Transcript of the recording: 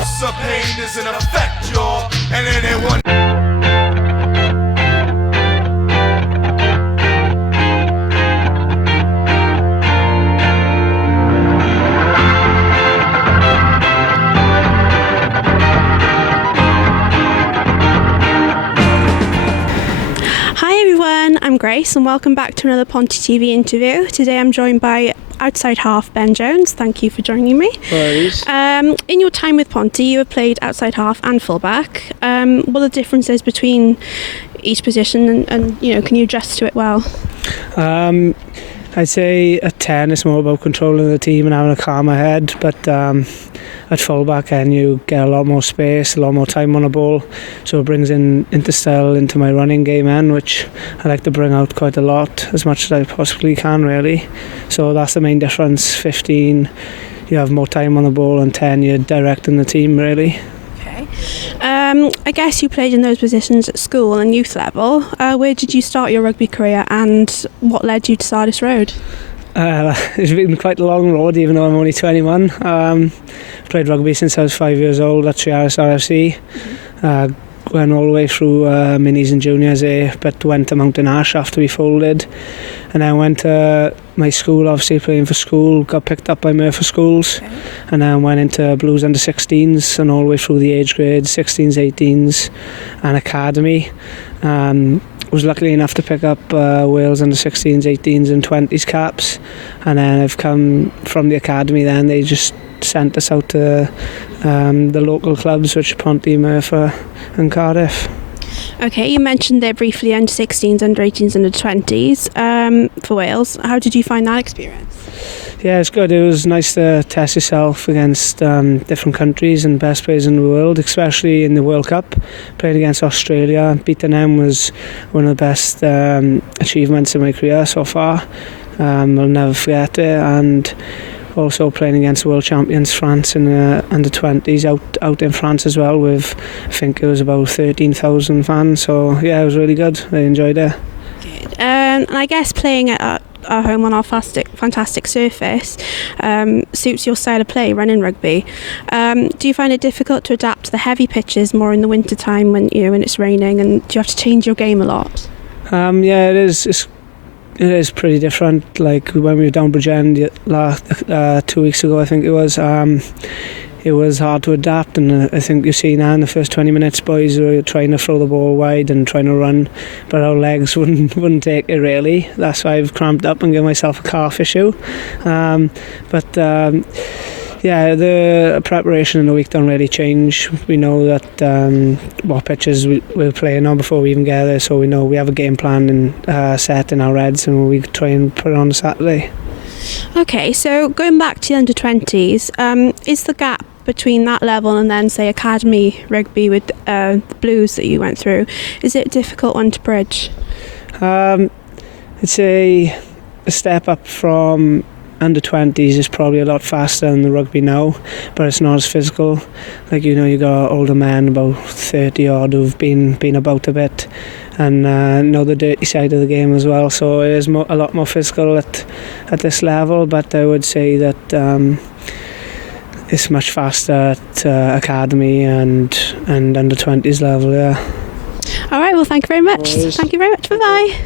dose of pain is in effect, y'all. And anyone I'm Grace and welcome back to another Ponty TV interview. Today I'm joined by outside half Ben Jones. Thank you for joining me. Please. In your time with Ponty, you have played outside half and fullback. What are the differences between each position and you know, can you adjust to it well? I'd say at 10 it's more about controlling the team and having a calmer head, but at fullback and you get a lot more space, a lot more time on the ball, so it brings into style into my running game end, which I like to bring out quite a lot, as much as I possibly can really. So that's the main difference. 15 you have more time on the ball, and 10 you're directing the team really. Okay. I guess you played in those positions at school and youth level. Where did you start your rugby career and what led you to Sardis Road? It's been quite a long road, even though I'm only 21. Played rugby since I was 5 years old at Triaris RFC. Went all the way through minis and juniors there, but went to Mountain Ash after we folded. And then went to my school, obviously playing for school, got picked up by Merthyr Schools. Okay. And then went into Blues under 16s and all the way through the age grades, 16s, 18s and academy. Was lucky enough to pick up Wales under 16s, 18s and 20s caps, and then I've come from the academy. Then they just sent us out to the local clubs, which are Ponty, Merthyr and Cardiff. Okay, you mentioned there briefly under 16s, under 18s, under 20s for Wales. How did you find that experience? Yeah, it's good. It was nice to test yourself against different countries and best players in the world, especially in the World Cup. Playing against Australia, beating them was one of the best achievements in my career so far. I'll never forget it. And also playing against world champions France in the under 20s out in France as well, with I think it was about 13,000 fans. So yeah, it was really good. I enjoyed it. Good. And I guess playing at our home on our fantastic surface suits your style of play, running rugby. Do you find it difficult to adapt to the heavy pitches more in the winter time when it's raining, and do you have to change your game a lot? Yeah, it is. It is pretty different. Like when we were down Bridge End 2 weeks ago, I think it was hard to adapt, and I think you see now in the first 20 minutes boys were trying to throw the ball wide and trying to run, but our legs wouldn't take it really. That's why I've cramped up and given myself a calf issue. Yeah, the preparation in the week don't really change. We know that what pitches we're playing on before we even get there, so we know we have a game plan and set in our heads, and we try and put it on Saturday. Okay, so going back to the under 20s, is the gap between that level and then say academy rugby with the Blues that you went through, is it a difficult one to bridge? I'd say a step up from under 20s is probably a lot faster than the rugby now, but it's not as physical. Like you got older men about 30 odd who've been about a bit and know the dirty side of the game as well, so it is a lot more physical at this level, but I would say that it's much faster at academy and under 20s level. Yeah. Alright, well thank you very much. Thank you very much, bye bye.